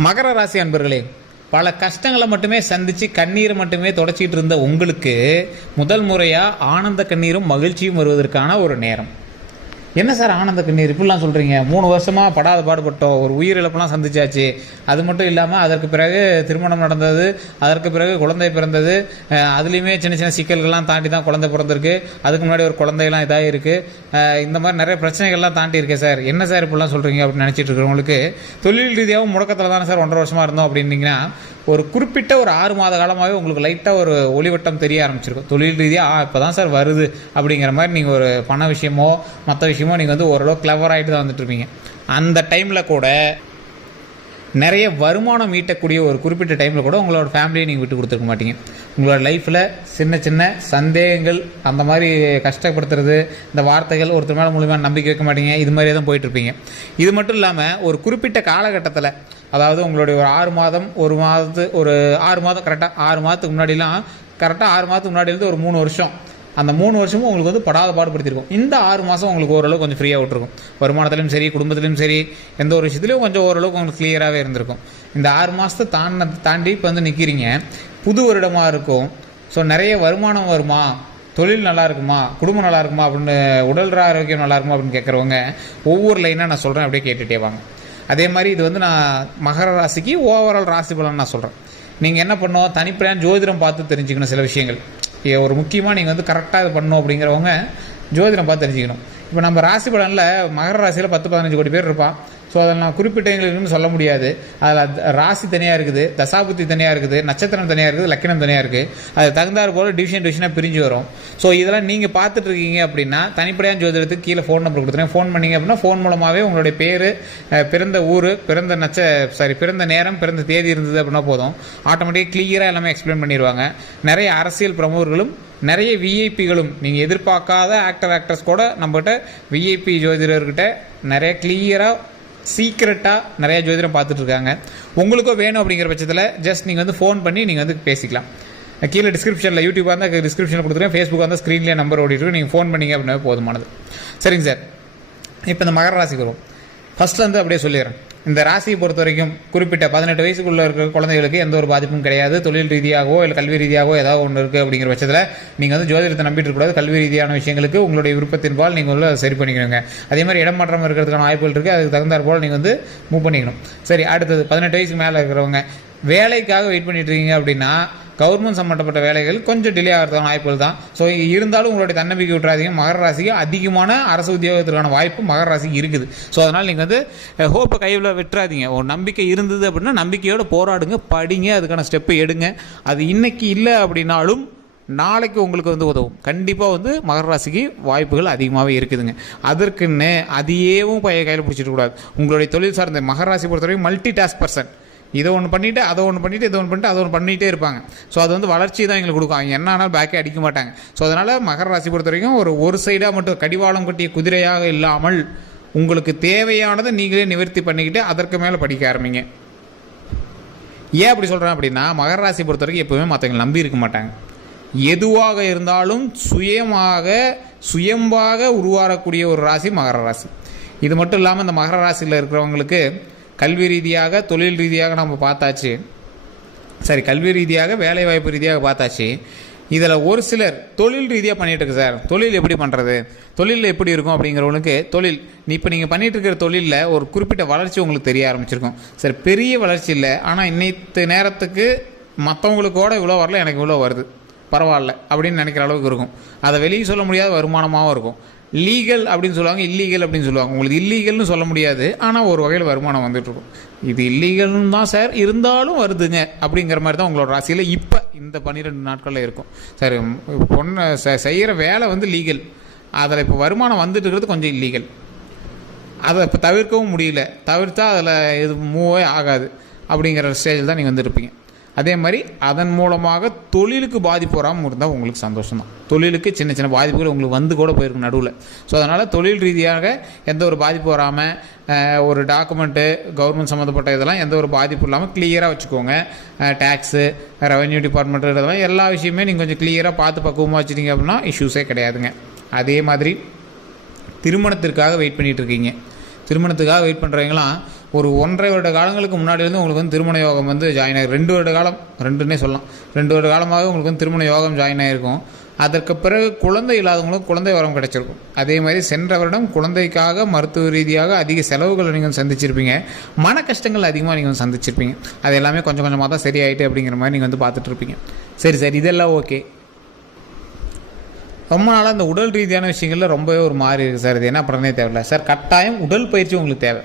மகர ராசி அன்பர்களே, பல கஷ்டங்களை மட்டுமே சந்தித்து கண்ணீரை மட்டுமே தொடச்சிட்டு இருந்த உங்களுக்கு முதல் முறையாக ஆனந்த கண்ணீரும் மகிழ்ச்சியும் வருவதற்கான ஒரு நேரம். என்ன சார் ஆனந்த கண்ணீர் இப்படிலாம் சொல்கிறீங்க? 3 வருஷமாக படாத பாடுபட்டோம், ஒரு உயிரிழப்பெல்லாம் சந்திச்சாச்சு. அது மட்டும் இல்லாமல் அதற்கு பிறகு திருமணம் நடந்தது, அதற்கு பிறகு குழந்தை பிறந்தது, அதுலேயுமே சின்ன சின்ன சிக்கல்கள்லாம் தாண்டி தான் குழந்தை பிறந்திருக்கு. அதுக்கு முன்னாடி ஒரு குழந்தையெல்லாம் இதாக இருக்குது. இந்த மாதிரி நிறைய பிரச்சனைகள்லாம் தாண்டி இருக்கேன் சார். என்ன சார் இப்படிலாம் சொல்கிறீங்க அப்படின்னு நினச்சிட்டு இருக்கிறவங்களுக்கு, தொழில் ரீதியாகவும் முடக்கத்தில் தானே சார் 1.5 வருஷமாக இருந்தோம் அப்படின்னீங்கன்னா, ஒரு குறிப்பிட்ட ஒரு 6 மாத காலமாகவே உங்களுக்கு லைட்டாக ஒரு ஒளிவட்டம் தெரிய ஆரம்பிச்சிருக்கும். தொழில் ரீதியாக இப்போ தான் சார் வருது அப்படிங்கிற மாதிரி நீங்கள் ஒரு பண விஷயமோ மற்ற விஷயமோ நீங்கள் வந்து ஓரளவு கிளவர் ஆகிட்டு தான் வந்துட்டு இருப்பீங்க. அந்த டைமில் கூட நிறைய வருமானம் ஈட்டக்கூடிய ஒரு குறிப்பிட்ட டைமில் கூட உங்களோட ஃபேமிலியை நீங்கள் விட்டு கொடுத்துருக்க மாட்டீங்க. உங்களோட லைஃப்பில் சின்ன சின்ன சந்தேகங்கள், அந்த மாதிரி கஷ்டப்படுத்துறது, இந்த வார்த்தைகள், ஒருத்தர் மேலே மூலியமாக நம்பிக்கை வைக்க மாட்டீங்க, இது மாதிரியே தான் போயிட்டுருப்பீங்க. இது மட்டும் இல்லாமல் ஒரு குறிப்பிட்ட காலகட்டத்தில், அதாவது உங்களுடைய ஒரு 6 மாதம், ஒரு 6 மாதம் கரெக்டாக 6 மாதத்துக்கு முன்னாடிலாம், கரெக்டாக 6 மாதத்துக்கு முன்னாடியிலேருந்து ஒரு 3 வருஷம், அந்த 3 வருஷமும் உங்களுக்கு வந்து படாத பாடுபடுத்திருக்கும். இந்த 6 மாதம் உங்களுக்கு ஓரளவு கொஞ்சம் ஃப்ரீயாக விட்டுருக்கும். வருமானத்திலையும் சரி, குடும்பத்திலையும் சரி, எந்த ஒரு விஷயத்துலையும் கொஞ்சம் ஓரளவுக்கு உங்களுக்கு கிளியராகவே இருந்திருக்கும். இந்த 6 மாதத்தை தாண்டி இப்போ வந்து நிற்கிறீங்க. புது வருடமாக இருக்கும். ஸோ நிறைய வருமானம் வருமா, தொழில் நல்லா இருக்குமா, குடும்பம் நல்லா இருக்குமா அப்படின்னு, உடல் ஆரோக்கியம் நல்லா இருக்குமா அப்படின்னு கேட்குறவங்க ஒவ்வொரு லைனாக நான் சொல்கிறேன், அப்படியே கேட்டுகிட்டே வாங்க. அதே மாதிரி இது வந்து நான் மகர ராசிக்கு ஓவரால் ராசி பலன் நான் சொல்கிறேன். நீங்கள் என்ன பண்ணோம், தனிப்படையான ஜோதிடம் பார்த்து தெரிஞ்சுக்கணும். சில விஷயங்கள் ஒரு முக்கியமாக நீங்கள் வந்து கரெக்டாக இது பண்ணணும் அப்படிங்கிறவங்க ஜோதிடம் பார்த்து தெரிஞ்சுக்கணும். இப்போ நம்ம ராசி பலனில் மகர ராசியில் 10-15 கோடி பேர் இருப்பான். ஸோ அதில் நான் குறிப்பிட்டவங்களுக்குன்னு சொல்ல முடியாது. அதில் ராசி தனியாக இருக்குது, தசாபுத்தி தனியாக இருக்குது, நட்சத்திரம் தனியாக இருக்குது, லக்கணம் தனியாக இருக்குது. அது தகுந்தாறு போல் டிவிஷனாக பிரிஞ்சு வரும். ஸோ இதெல்லாம் நீங்கள் பார்த்துட்ருக்கீங்க அப்படின்னா தனிப்படையான ஜோதிடத்துக்கு கீழே ஃபோன் நம்பர் கொடுத்துருங்க. ஃபோன் பண்ணிங்க அப்படின்னா ஃபோன் மூலமாகவே உங்களுடைய பேர், பிறந்த ஊர், பிறந்த நேரம், பிறந்த தேதி இருந்தது அப்படின்னா போதும். ஆட்டோமேட்டிக்காக கிளியராக எல்லாமே எக்ஸ்பிளைன் பண்ணிடுவாங்க. நிறைய அரசியல் பிரமுகர்களும் நிறைய விஐபிகளும், நீங்கள் எதிர்பார்க்காத ஆக்டர்ஸ் கூட நம்மகிட்ட விஐபி ஜோதிடர்கிட்ட நிறைய கிளியராக சீக்ரெட்டாக நிறைய ஜோதிடம் பார்த்துட்ருக்காங்க. உங்களுக்கும் வேணும் அப்படிங்கிற பட்சத்தில் ஜஸ்ட் நீங்கள் வந்து ஃபோன் பண்ணி நீங்கள் வந்து பேசிக்கலாம். கீழே டிஸ்கிரிப்ஷனில், யூடியூப்பாக இருந்தால் டிஸ்கிரிப்ஷனில் கொடுத்துருக்கேன், ஃபேஸ்புக்காக இருந்தால் ஸ்க்ரீன்லேயே நம்பர் ஓடிட்டு நீங்கள் ஃபோன் பண்ணிங்க அப்படின்னா போதுமானது. சரிங்க சார், இப்போ இந்த மகர ராசிக்கு வரும். ஃபஸ்ட்டில் வந்து அப்படியே சொல்லிடுறேன். இந்த ராசியை பொறுத்த வரைக்கும் குறிப்பிட்ட 18 வயசுக்குள்ளே இருக்கிற குழந்தைகளுக்கு எந்த ஒரு பாதிப்பும் கிடையாது. தொழில் ரீதியாகவோ இல்லை கல்வி ரீதியாகவோ ஏதாவது ஒன்று இருக்குது அப்படிங்கிற பட்சத்தில் நீங்கள் வந்து ஜோதிடத்தை நம்பிட்டு இருக்கக்கூடாது. கல்வி ரீதியான விஷயங்களுக்கு உங்களுடைய விருப்பத்தின்பால் நீங்கள் உள்ள சரி பண்ணிக்கணுங்க. அதே மாதிரி இடமாற்றம் இருக்கிறதுக்கான வாய்ப்புகள் இருக்குது. அதுக்கு தகுந்தாற் போல் நீங்கள் வந்து மூவ் பண்ணிக்கணும். சரி, அடுத்தது 18 வயசுக்கு மேலே இருக்கிறவங்க வேலைக்காக வெயிட் பண்ணிட்டு இருக்கீங்க அப்படின்னா, கவர்மெண்ட் சம்மந்தப்பட்ட வேலைகள் கொஞ்சம் டிலே ஆகிறதுக்கான வாய்ப்புகள் தான். ஸோ இருந்தாலும் உங்களுடைய தன்னம்பிக்கை விட்டுறாதீங்க. மகர ராசிக்கு அதிகமான அரசு உத்தியோகத்திற்கான வாய்ப்பு மகர ராசிக்கு இருக்குது. ஸோ அதனால் நீங்கள் வந்து ஹோப்பை கையில் விட்டுறாதீங்க. ஒரு நம்பிக்கை இருந்தது அப்படின்னா நம்பிக்கையோடு போராடுங்க, படிங்க, அதுக்கான ஸ்டெப்பு எடுங்க. அது இன்னைக்கு இல்லை அப்படின்னாலும் நாளைக்கு உங்களுக்கு வந்து உதவும். கண்டிப்பாக வந்து மகர ராசிக்கு வாய்ப்புகள் அதிகமாகவே இருக்குதுங்க. அதற்குன்னு அதையேவும் கையில் பிடிச்சிட்டு கூடாது. உங்களுடைய தொழில் சார்ந்த மகர ராசி பொறுத்தவரைக்கும் மல்டி டாஸ்க் பர்சன். இதை ஒன்று பண்ணிவிட்டு அதை ஒன்று பண்ணிவிட்டு இதை ஒன்று பண்ணிட்டு அதை ஒன்று பண்ணிகிட்டே இருப்பாங்க. ஸோ அது வந்து வளர்ச்சி தான் எங்களுக்கு கொடுக்கும். அவங்க என்ன ஆனாலும் பேக்கே அடிக்க மாட்டாங்க. ஸோ அதனால் மகர ராசி பொறுத்த வரைக்கும் ஒரு சைடாக மட்டும் கடிவாளம் கட்டிய குதிரையாக இல்லாமல் உங்களுக்கு தேவையானதை நீங்களே நிவர்த்தி பண்ணிக்கிட்டு அதற்கு மேலே படிக்க ஆரம்பிங்க. ஏன் அப்படி சொல்கிறேன் அப்படின்னா, மகர ராசி பொறுத்த வரைக்கும் எப்போவுமே மற்றவங்க நம்பி இருக்க மாட்டாங்க. எதுவாக இருந்தாலும் சுயம்பாக உருவாகக்கூடிய ஒரு ராசி மகர ராசி. இது மட்டும் இல்லாமல் இந்த மகர ராசியில் இருக்கிறவங்களுக்கு கல்வி ரீதியாக, தொழில் ரீதியாக நம்ம பார்த்தாச்சு. சரி, கல்வி ரீதியாக, வேலை வாய்ப்பு ரீதியாக பார்த்தாச்சு. இதில் ஒரு சிலர் தொழில் ரீதியாக பண்ணிகிட்டு இருக்கு. சார் தொழில் எப்படி பண்ணுறது, தொழிலில் எப்படி இருக்கும் அப்படிங்கிறவங்களுக்கு தொழில் இப்போ நீங்கள் பண்ணிகிட்டு இருக்கிற தொழிலில் ஒரு குறிப்பிட்ட வளர்ச்சி உங்களுக்கு தெரிய ஆரம்பிச்சிருக்கும். சரி, பெரிய வளர்ச்சி இல்லை, ஆனால் இன்னைக்கு நேரத்துக்கு மற்றவங்களுக்கோட இவ்வளோ வரல, எனக்கு இவ்வளோ வருது, பரவாயில்ல அப்படின்னு நினைக்கிற அளவுக்கு இருக்கும். அதை வெளியே சொல்ல முடியாத வருமானமாகவும் இருக்கும். லீகல் அப்படின்னு சொல்லுவாங்க, இல்லீகல் அப்படின்னு சொல்லுவாங்க. உங்களுக்கு இல்லீகல்னு சொல்ல முடியாது, ஆனால் ஒரு வகையில் வருமானம் வந்துட்டுருக்கும். இது இல்லீகல்னு தான் சார், இருந்தாலும் வருதுங்க அப்படிங்கிற மாதிரி தான் உங்களோட ராசியில் இப்போ இந்த 12 நாட்களில் இருக்கும். சரி, பொண்ணு செய்கிற வேலை வந்து லீகல், அதில் இப்போ வருமானம் வந்துட்டு இருக்கிறது கொஞ்சம் இல்லீகல். அதை இப்போ தவிர்க்கவும் முடியல, தவிர்த்தா அதில் இது மூவே ஆகாது அப்படிங்கிற ஸ்டேஜில் தான் நீங்கள் வந்துருப்பீங்க. அதே மாதிரி அதன் மூலமாக தொழிலுக்கு பாதிப்பு வராமல் இருந்தால் உங்களுக்கு சந்தோஷம் தான். தொழிலுக்கு சின்ன சின்ன பாதிப்புகள் உங்களுக்கு வந்து கூட போயிருக்கும் நடுவில். ஸோ அதனால் தொழில் ரீதியாக எந்த ஒரு பாதிப்பு வராமல், ஒரு டாக்குமெண்ட்டு, கவர்மெண்ட் சம்மந்தப்பட்ட இதெல்லாம் எந்த ஒரு பாதிப்பு இல்லாமல் கிளியராக வச்சுக்கோங்க. டேக்ஸு, ரெவன்யூ டிபார்ட்மெண்ட்டு, இதெல்லாம் எல்லா விஷயமே நீங்கள் கொஞ்சம் கிளியராக பார்த்து பக்குவமாக வச்சுட்டீங்க அப்படின்னா இஷ்யூஸே கிடையாதுங்க. அதே மாதிரி திருமணத்திற்காக வெயிட் பண்ணிகிட்டு இருக்கீங்க. திருமணத்துக்காக வெயிட் பண்ணுறவங்களாம் ஒரு 1.5 வருட காலங்களுக்கு முன்னாடி வந்து உங்களுக்கு வந்து திருமண யோகம் வந்து ஜாயின் ஆகி 2 வருட காலம், 2ன்னே சொல்லலாம், 2 வருட காலமாக உங்களுக்கு வந்து திருமண யோகம் ஜாயின் ஆகிருக்கும். அதற்கு பிறகு குழந்தை இல்லாதவங்களுக்கு குழந்தை வரம் கிடைச்சிருக்கும். அதே மாதிரி சென்ற வருடம் குழந்தைக்காக மருத்துவ ரீதியாக அதிக செலவுகளை நீங்கள் சந்திச்சிருப்பீங்க. மன கஷ்டங்கள் அதிகமாக நீங்கள் சந்திச்சிருப்பீங்க. அது எல்லாமே கொஞ்சம் கொஞ்சமாக தான் சரியாயிட்டு அப்படிங்கிற மாதிரி நீங்கள் வந்து பார்த்துட்ருப்பீங்க. சரி சார், இதெல்லாம் ஓகே. ரொம்ப நாளாக இந்த உடல் ரீதியான விஷயங்களில் ரொம்பவே ஒரு மாறி இருக்குது சார். இது என்ன பண்ணுறதே தேவையில்லை சார். கட்டாயம் உடல் பயிற்சி உங்களுக்கு தேவை.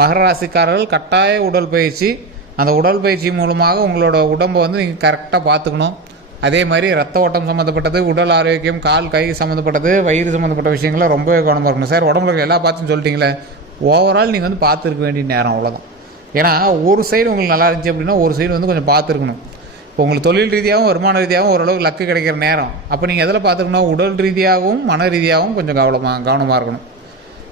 மகர ராசிக்காரர்கள் கட்டாய உடல் பயிற்சி, அந்த உடல் பயிற்சி மூலமாக உங்களோட உடம்பை வந்து நீங்கள் கரெக்டாக பார்த்துக்கணும். அதே மாதிரி ரத்த ஓட்டம் சம்மந்தப்பட்டது, உடல் ஆரோக்கியம், கால் கை சம்மந்தப்பட்டது, வயிறு சம்மந்தப்பட்ட விஷயங்களை ரொம்பவே கவனமாக இருக்கணும் சார். உடம்புல எல்லா பார்த்துன்னு சொல்லிட்டீங்களே, ஓவரால் நீங்கள் வந்து பார்த்துருக்க வேண்டிய நேரம் அவ்வளோதான். ஏன்னா ஒரு சைடு உங்களுக்கு நல்லா இருந்துச்சு அப்படின்னா ஒரு சைடு வந்து கொஞ்சம் பார்த்துருக்கணும். இப்போ உங்களுக்கு தொழில் ரீதியாகவும் வருமான ரீதியாகவும் ஓரளவுக்கு லக்கு கிடைக்கிற நேரம். அப்போ நீங்கள் எதில் பார்த்துக்கணும், உடல் ரீதியாகவும் மன ரீதியாகவும் கொஞ்சம் கவனமாக இருக்கணும்.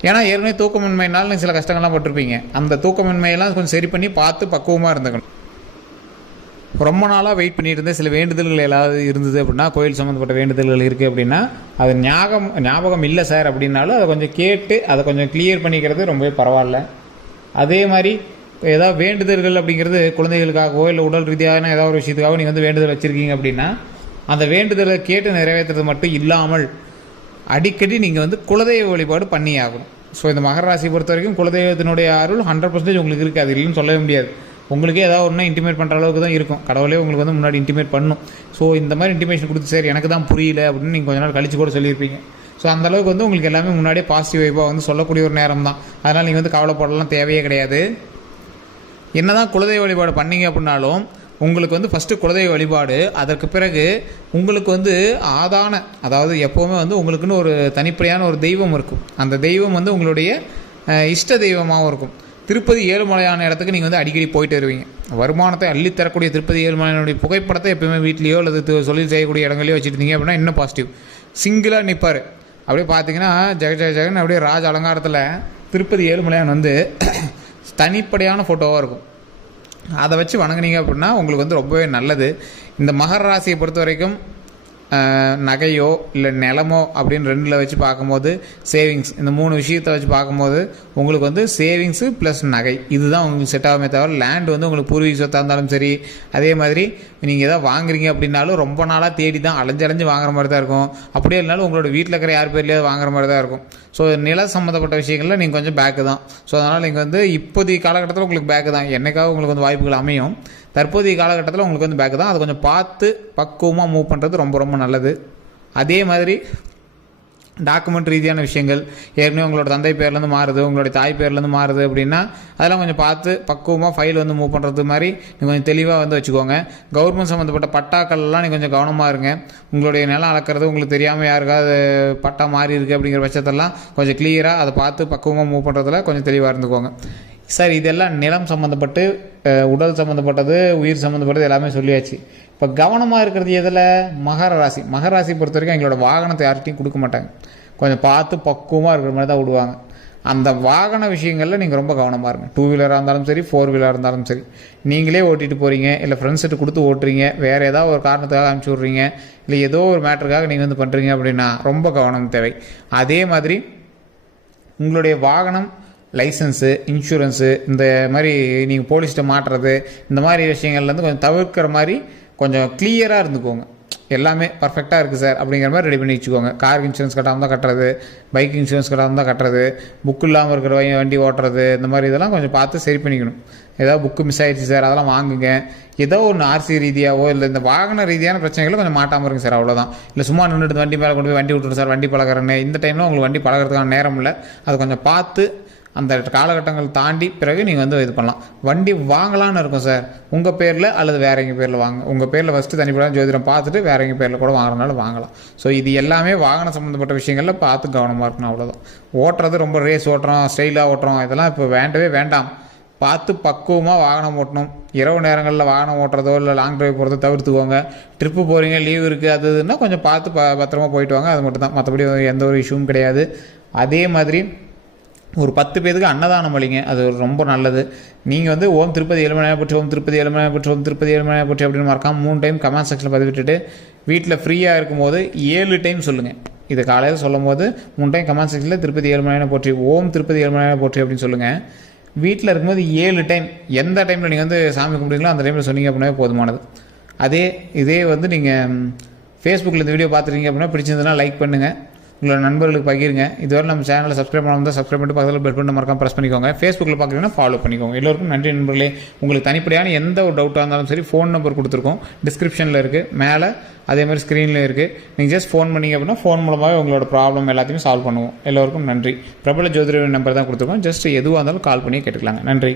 ஏன்னா ஏற்கனவே தூக்கமின்மையினால் நீங்கள் சில கஷ்டங்கள்லாம் பட்டிருப்பீங்க. அந்த தூக்கமின்மையெல்லாம் கொஞ்சம் சரி பண்ணி பார்த்து பக்குவமாக இருந்துக்கணும். ரொம்ப நாளாக வெயிட் பண்ணிட்டு இருந்த சில வேண்டுதல்கள் ஏதாவது இருந்தது அப்படின்னா, கோயில் சம்மந்தப்பட்ட வேண்டுதல்கள் இருக்குது அப்படின்னா, அது ஞாபகம் இல்லை சார் அப்படின்னாலும் அதை கொஞ்சம் கேட்டு அதை கொஞ்சம் கிளியர் பண்ணிக்கிறது ரொம்பவே பரவாயில்ல. அதே மாதிரி ஏதாவது வேண்டுதல்கள் அப்படிங்கிறது குழந்தைகளுக்காகவோ இல்லை உடல் ரீதியான ஏதாவது ஒரு விஷயத்துக்காக நீங்கள் வந்து வேண்டுதல் வச்சுருக்கீங்க அப்படின்னா, அந்த வேண்டுதலை கேட்டு நிறைவேற்றுறது மட்டும் இல்லாமல் அடிக்கடி நீங்கள் வந்து குலதெய்வ வழிபாடு பண்ணி ஆகணும். ஸோ இந்த மகர ராசியை பொறுத்த வரைக்கும் குலதெய்வத்தினுடைய அருள் 100% உங்களுக்கு இருக்குது. அது இல்லைன்னு சொல்லவே முடியாது. உங்களுக்கே ஏதாவது ஒன்றா இன்டிமேட் பண்ணுற அளவுக்கு தான் இருக்கும். கடவுளே உங்களுக்கு வந்து முன்னாடி இன்டிமேட் பண்ணும். ஸோ இந்த மாதிரி இன்டிமேஷன் கொடுத்து சார் எனக்கு தான் புரியல அப்படின்னு நீங்கள் கொஞ்ச நாள் கழிச்சு கூட சொல்லியிருப்பீங்க. ஸோ அந்தளவுக்கு வந்து உங்களுக்கு எல்லாமே முன்னாடியே பாசிட்டிவ் வைப்பாக வந்து சொல்லக்கூடிய ஒரு நேரம் தான். அதனால் நீங்கள் வந்து கவலைப்படலாம் தேவையே கிடையாது. என்ன தான் குலதெய்வ வழிபாடு பண்ணிங்க அப்படின்னாலும் உங்களுக்கு வந்து ஃபஸ்ட்டு குலதெய்வ வழிபாடு, அதற்கு பிறகு உங்களுக்கு வந்து அதாவது எப்போவுமே வந்து உங்களுக்குன்னு ஒரு தனிப்படையான ஒரு தெய்வம் இருக்கும். அந்த தெய்வம் வந்து உங்களுடைய இஷ்ட தெய்வமாகவும் இருக்கும். திருப்பதி ஏழுமலையான இடத்துக்கு நீங்கள் வந்து அடிக்கடி போயிட்டு வருவீங்க. வருமானத்தை அள்ளித்தரக்கூடிய திருப்பதி ஏழுமலையானுடைய புகைப்படத்தை எப்போயுமே வீட்லேயோ அல்லது தொழில் செய்யக்கூடிய இடங்களையோ வச்சுருந்தீங்க அப்படின்னா இன்னும் பாசிட்டிவ். சிங்கிளாக நிற்பார். அப்படியே பார்த்தீங்கன்னா ஜெகன் அப்படியே ராஜ அலங்காரத்தில் திருப்பதி ஏழுமலையான் வந்து தனிப்படையான ஃபோட்டோவாக இருக்கும். அதை வச்சு வணங்குனீங்க அப்படின்னா உங்களுக்கு வந்து ரொம்பவே நல்லது. இந்த மகர ராசியை பொறுத்த வரைக்கும் நகையோ இல்லை நிலமோ அப்படின்னு ரெண்டில் வச்சு பார்க்கும்போது சேவிங்ஸ், இந்த 3 விஷயத்தை வச்சு பார்க்கும்போது உங்களுக்கு வந்து சேவிங்ஸு ப்ளஸ் நகை இதுதான் உங்களுக்கு செட் ஆகுமே தவிர, லேண்ட் வந்து உங்களுக்கு பூர்வீக சொத்தாக இருந்தாலும் சரி, அதே மாதிரி நீங்கள் எதாவது வாங்குறீங்க அப்படின்னாலும் ரொம்ப நாளாக தேடி தான் அலைஞ்சு வாங்குற மாதிரி தான் இருக்கும். அப்படியே இல்லைனாலும் உங்களோட வீட்டில் இருக்கிற யார் பேர்லையாவது வாங்குற மாதிரி தான் இருக்கும். ஸோ நில சம்மந்தப்பட்ட விஷயங்களில் நீங்கள் கொஞ்சம் பேக்கு தான். ஸோ அதனால் நீங்கள் வந்து இப்போதைய காலகட்டத்தில் உங்களுக்கு பேக்கு தான். என்னைக்காவது உங்களுக்கு வந்து வாய்ப்புகள் அமையும். தற்போதைய காலகட்டத்தில் உங்களுக்கு வந்து பேக்கு தான். அதை கொஞ்சம் பார்த்து பக்குவமாக மூவ் பண்ணுறது ரொம்ப ரொம்ப நல்லது. அதே மாதிரி டாக்குமெண்ட் ரீதியான விஷயங்கள், ஏற்கனவே உங்களோட தந்தை பேர்லேருந்து மாறுது, உங்களுடைய தாய் பேர்லேருந்து மாறுது அப்படின்னா அதெல்லாம் கொஞ்சம் பார்த்து பக்குவமாக ஃபைல் வந்து மூவ் பண்ணுறது மாதிரி நீங்கள் கொஞ்சம் தெளிவாக வந்து வச்சுக்கோங்க. கவர்மெண்ட் சம்மந்தப்பட்ட பட்டாக்கள்லாம் நீங்கள் கொஞ்சம் கவனமாக இருங்க. உங்களுடைய நிலம் அளக்கிறது உங்களுக்கு தெரியாமல் யாருக்காவது பட்டா மாறி இருக்குது அப்படிங்கிற பட்சத்தெல்லாம் கொஞ்சம் கிளியராக அதை பார்த்து பக்குவமாக மூவ் பண்ணுறதுல கொஞ்சம் தெளிவாக இருந்துக்கோங்க சார். இதெல்லாம் நிலம் சம்மந்தப்பட்டு, உடல் சம்மந்தப்பட்டது, உயிர் சம்மந்தப்பட்டது எல்லாமே சொல்லியாச்சு. இப்போ கவனமாக இருக்கிறது எதில்? மகர ராசி பொறுத்த வரைக்கும் எங்களோட வாகனத்தை யார்கிட்டையும் கொடுக்க மாட்டாங்க. கொஞ்சம் பார்த்து பக்குவமாக இருக்கிற மாதிரி தான் விடுவாங்க. அந்த வாகன விஷயங்களில் நீங்கள் ரொம்ப கவனமாக இருங்க. 2 வீலராக இருந்தாலும் சரி, 4 வீலராக இருந்தாலும் சரி, நீங்களே ஓட்டிகிட்டு போகிறீங்க இல்லை ஃப்ரெண்ட்ஸ்கிட்ட கொடுத்து ஓட்டுறீங்க, வேறு ஏதாவது ஒரு காரணத்துக்காக அனுப்பிச்சி விட்றீங்க, இல்லை ஏதோ ஒரு மேட்டருக்காக நீங்கள் வந்து பண்ணுறீங்க அப்படின்னா ரொம்ப கவனம் தேவை. அதே மாதிரி உங்களுடைய வாகனம் லைசன்ஸு, இன்சூரன்ஸு, இந்த மாதிரி நீங்கள் போலீஸ்கிட்ட மாட்டுறது, இந்த மாதிரி விஷயங்கள்லேருந்து கொஞ்சம் தவிர்க்கிற மாதிரி கொஞ்சம் கிளியராக இருந்துக்கோங்க. எல்லாமே பர்ஃபெக்டாக இருக்குது சார் அப்படிங்கிற மாதிரி ரெடி பண்ணி வச்சுக்கோங்க. கார் இன்சூரன்ஸ் கட்டாமல் தான் கட்டுறது, பைக் இன்சூரன்ஸ் கட்டாமல் தான் கட்டுறது, புக்கு இல்லாமல் இருக்கிற வண்டி ஓட்டுறது, இந்த மாதிரி இதெல்லாம் கொஞ்சம் பார்த்து சரி பண்ணிக்கணும். ஏதாவது புக்கு மிஸ் ஆகிடுச்சு சார் அதெல்லாம் வாங்குங்க. ஏதோ ஒன்று ஆர்சி ரீதியாகவோ இல்லை இந்த வாகன ரீதியான பிரச்சனைகளை கொஞ்சம் மாட்டாமல் இருங்க சார், அவ்வளோதான். இல்லை சும்மா நின்றுட்டு வண்டி மேலே கொண்டு போய் வண்டி விட்டுரு சார், வண்டி பழகிறேன்னு இந்த டைமில் உங்களுக்கு வண்டி பழகிறதுக்கான நேரம் இல்லை. அதை கொஞ்சம் பார்த்து அந்த காலகட்டங்கள் தாண்டி பிறகு நீங்கள் வந்து இது பண்ணலாம். வண்டி வாங்கலான்னு இருக்கும் சார், உங்கள் பேரில் அல்லது வேற எங்கள் பேரில் வாங்க. உங்கள் பேரில் ஃபஸ்ட்டு தனிப்படையான ஜோதிடம் பார்த்துட்டு வேற எங்கள் பேரில் கூட வாங்குறதுனால வாங்கலாம். ஸோ இது எல்லாமே வாகனம் சம்மந்தப்பட்ட விஷயங்களில் பார்த்து கவனமாக இருக்கணும், அவ்வளோதான். ஓட்டுறது ரொம்ப ரேஸ் ஓட்டுறோம், ஸ்டைலாக ஓட்டுறோம், இதெல்லாம் இப்போ வேண்டவே வேண்டாம். பார்த்து பக்குவமாக வாகனம் ஓட்டணும். இரவு நேரங்களில் வாகனம் ஓட்டுறதோ இல்லை லாங் ட்ரைவ் போகிறதோ தவிர்த்துக்கோங்க. ட்ரிப்பு போகிறீங்க, லீவ் இருக்குது, அதுன்னா கொஞ்சம் பார்த்து பத்திரமா போயிட்டு வாங்க. அது மட்டும் தான், மற்றபடி எந்த ஒரு இஷ்யூவும் கிடையாது. அதே மாதிரி ஒரு 10 பேருக்கு அன்னதானம் வழிங்க, அது ரொம்ப நல்லது. நீங்கள் வந்து ஓம் திருப்பதி ஏழுமலையானை போற்றி, ஓம் திருப்பதி ஏழுமலையானை போற்றி, ஓம் திருப்பதி ஏழுமலையானை போற்றி அப்படின்னு மறக்காம 3 டைம் கமெண்ட் செக்ஷனில் பதிவிட்டுட்டு வீட்டில் ஃப்ரீயாக இருக்கும்போது 7 டைம் சொல்லுங்கள். இது காலையில் சொல்லும் போது 3 டைம் கமெண்ட் செக்ஷனில் திருப்பதி ஏழுமலையானை போற்றி, ஓம் திருப்பதி ஏழுமலையானை போற்றி அப்படின்னு சொல்லுங்கள். வீட்டில் இருக்கும்போது 7 டைம் எந்த டைமில் நீங்கள் வந்து சாமி கும்பிடுங்களோ அந்த டைமில் சொன்னீங்க அப்படின்னா போதுமானது. இதே வந்து நீங்கள் ஃபேஸ்புக்கில் இந்த வீடியோ பார்த்துருக்கீங்க அப்படின்னா பிடிச்சிருந்ததுன்னா லைக் பண்ணுங்கள், உங்களோட நண்பர்களுக்கு பகிருங்க. இதுவரை நம்ம சேனலை சப்ஸ்கிரைப் பண்ணாமல் தான் சப்ஸ்கிரைப் பண்ணிட்டு பக்கத்தில் பெல் பட்டன் மறக்காம ப்ரெஸ் பண்ணிக்கோங்க. ஃபேஸ்புக்கில் பார்க்குறீங்கன்னா ஃபாலோ பண்ணிக்கோங்க. எல்லோருக்கும் நன்றி நண்பர்களே. உங்களுக்கு தனிப்படையான எந்த ஒரு டவுட்டாக இருந்தாலும் சரி ஃபோன் நம்பர் கொடுத்துருக்கோம், டிஸ்கிரிப்ஷனில் இருக்குது, மேலே அதே மாதிரி ஸ்க்ரீனில் இருக்குது. நீங்கள் ஜஸ்ட் ஃபோன் பண்ணிங்க அப்படின்னா ஃபோன் மூலமாக உங்களோட ப்ராப்ளம் எல்லாத்தையும் சால்வ் பண்ணுவோம். எல்லோருக்கும் நன்றி. பிரபல ஜோதிடர் நம்பர் தான் கொடுத்துருக்கோம், ஜஸ்ட் எதுவாக இருந்தாலும் கால் பண்ணி கேட்டுக்கலாங்க. நன்றி.